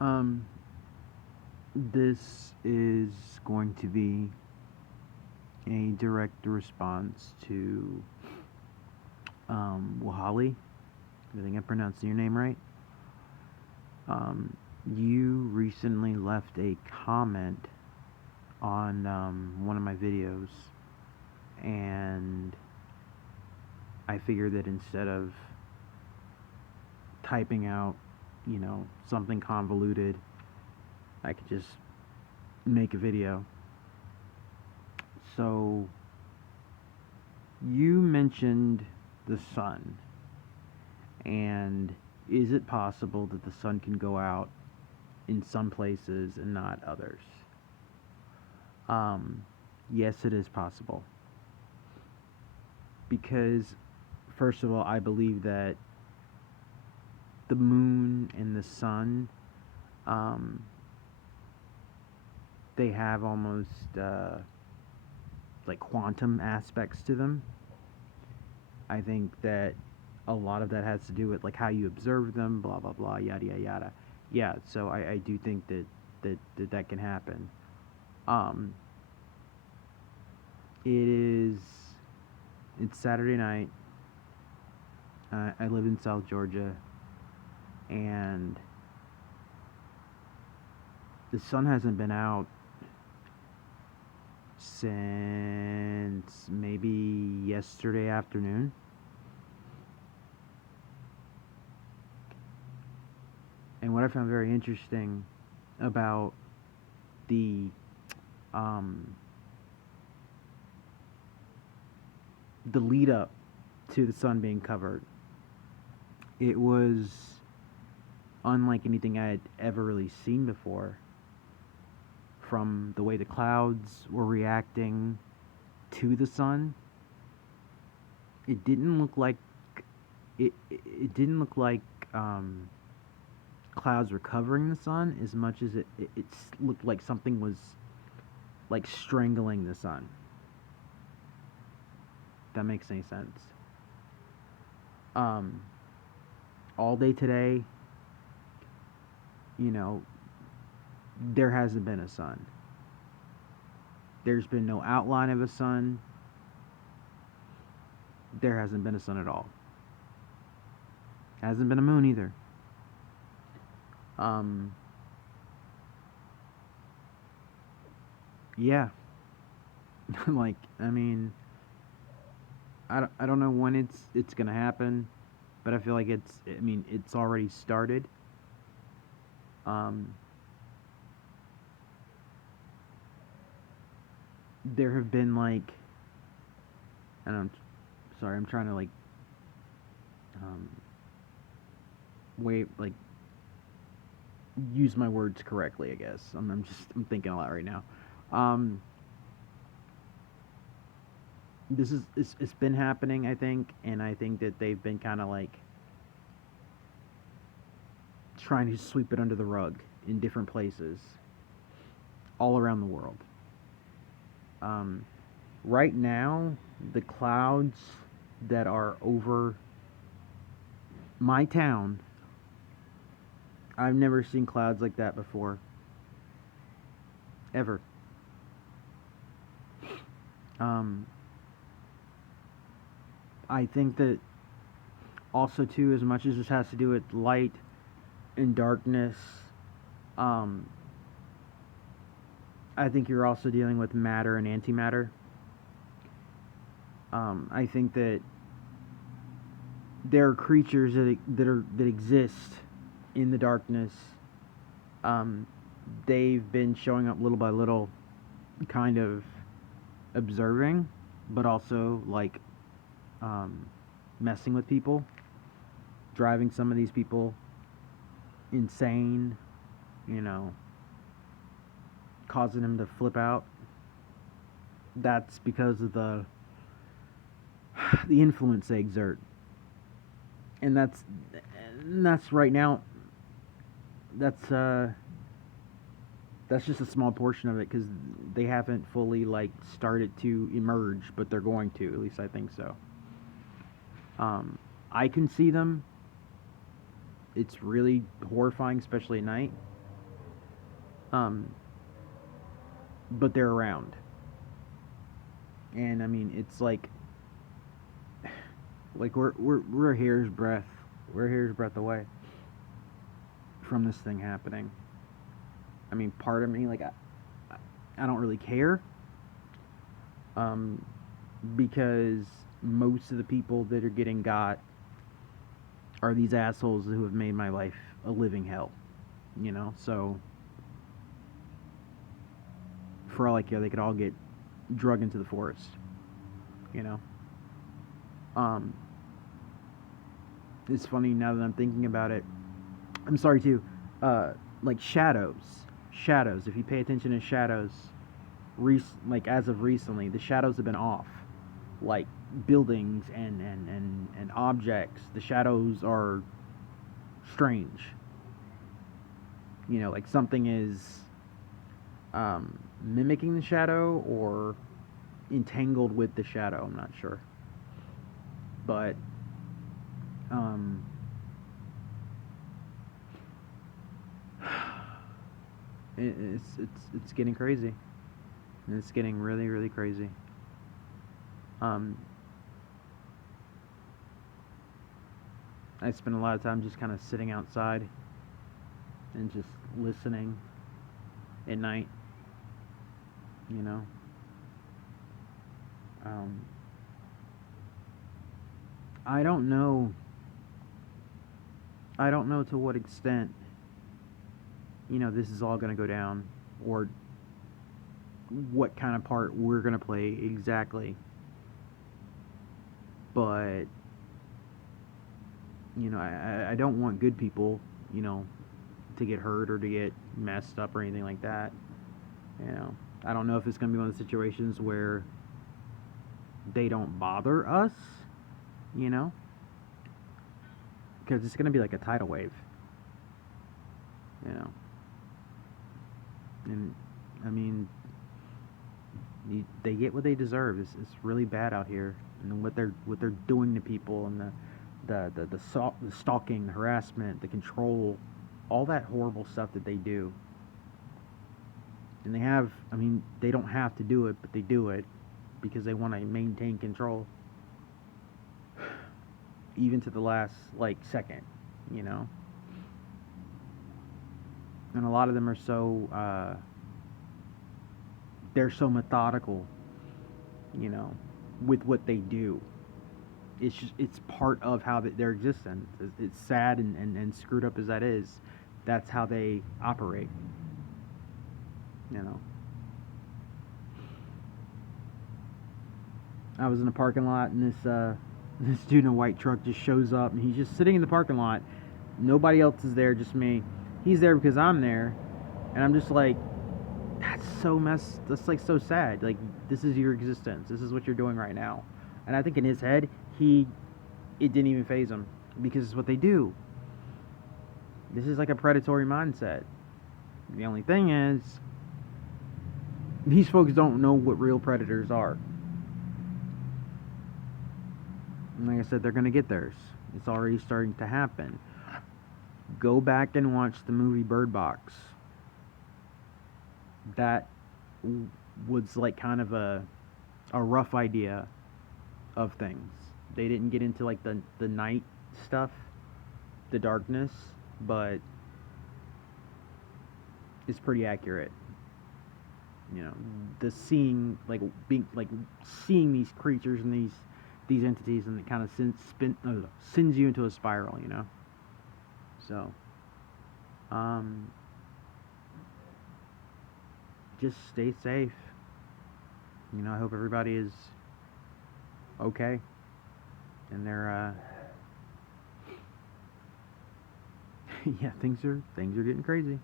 Um, this is going to be a direct response to Wohali. I think I'm pronouncing your name right. Um, you recently left a comment on one of my videos, and I figured that instead of typing out, something convoluted, I could just make a video. So, you mentioned the sun, and is it possible that the sun can go out in some places and not others? Um, yes, it is possible. Because, first of all, I believe that the moon and the sun, um, they have almost like quantum aspects to them. I think that a lot of that has to do with like how you observe them, blah blah blah, yada yada yada. Yeah, so I do think that can happen. Um, it is it's Saturday night. I live in South Georgia, and the sun hasn't been out since maybe yesterday afternoon. And what I found very interesting about the um, the lead up to the sun being covered, it was unlike anything I had ever really seen before. From the way the clouds were reacting to the sun, it didn't look like it didn't look like um, clouds were covering the sun as much as it looked like something was like strangling the sun. If that makes any sense. Um, all day today, you know, there hasn't been a sun. There's been no outline of a sun. There hasn't been a sun at all. Hasn't been a moon either. Um, yeah, like I mean, I don't know when it's gonna happen, but I feel like it's already started. Um, there have been like I don't sorry, I'm trying to like um, wait like use my words correctly. I guess I'm thinking a lot right now. Um, it's been happening, I think, and I think that they've been kind of like trying to sweep it under the rug in different places all around the world. Um, right now, the clouds that are over my town, I've never seen clouds like that before, ever. Um, I think that also too, as much as this has to do with light and darkness, um, I think you're also dealing with matter and antimatter. I think that there are creatures that exist in the darkness. Um, they've been showing up little by little, kind of observing, but also like um, messing with people, driving some of these people insane, you know, causing them to flip out. That's because of the influence they exert, and that's right now. That's uh, that's just a small portion of it because they haven't fully like started to emerge, but they're going to. At least I think so. Um, I can see them. It's really horrifying, especially at night. um, but they're around, and I mean it's like we're a hair's breadth, we're a hair's breadth away from this thing happening. I mean, part of me I don't really care, um, because most of the people that are getting got are these assholes who have made my life a living hell, you know? So, for all I care, they could all get drug into the forest, you know? Um, it's funny now that I'm thinking about it. I'm sorry, too. Like shadows. Shadows. If you pay attention to shadows, like as of recently, the shadows have been off. Like buildings and objects, the shadows are strange. You know, like something is mimicking the shadow or entangled with the shadow. I'm not sure, but um, it's getting crazy. It's getting really really crazy. Um, I spend a lot of time just kind of sitting outside and just listening at night. You know, um, I don't know. I don't know to what extent, you know, this is all going to go down, or what kind of part we're going to play exactly. But, you know, I don't want good people, you know, to get hurt or to get messed up or anything like that. You know, I don't know if it's going to be one of the situations where they don't bother us, you know, because it's going to be like a tidal wave, you know. And, I mean, they get what they deserve. It's really bad out here, and what they're doing to people, and the stalking, the harassment, the control, all that horrible stuff that they do. And they have, I mean, they don't have to do it, but they do it because they want to maintain control, even to the last like second, you know. And a lot of them are so they're so methodical, you know, with what they do. It's just it's part of how their existence. It's sad and screwed up as that is. That's how they operate, you know. I was in a parking lot, and this dude in a white truck just shows up, and he's just sitting in the parking lot. Nobody else is there, just me. He's there because I'm there, and I'm just like, that's like so sad. Like, this is your existence. This is what you're doing right now. And I think in his head, it didn't even faze him, because it's what they do. This is like a predatory mindset. The only thing is, these folks don't know what real predators are. And like I said, they're going to get theirs. It's already starting to happen. Go back and watch the movie Bird Box. That was like kind of a rough idea of things. They didn't get into like the night stuff, the darkness, but it's pretty accurate. You know, the seeing, like being like seeing these creatures and these entities, and it kind of sends you into a spiral, you know. So, just stay safe. You know, I hope everybody is okay, and they're yeah, things are getting crazy.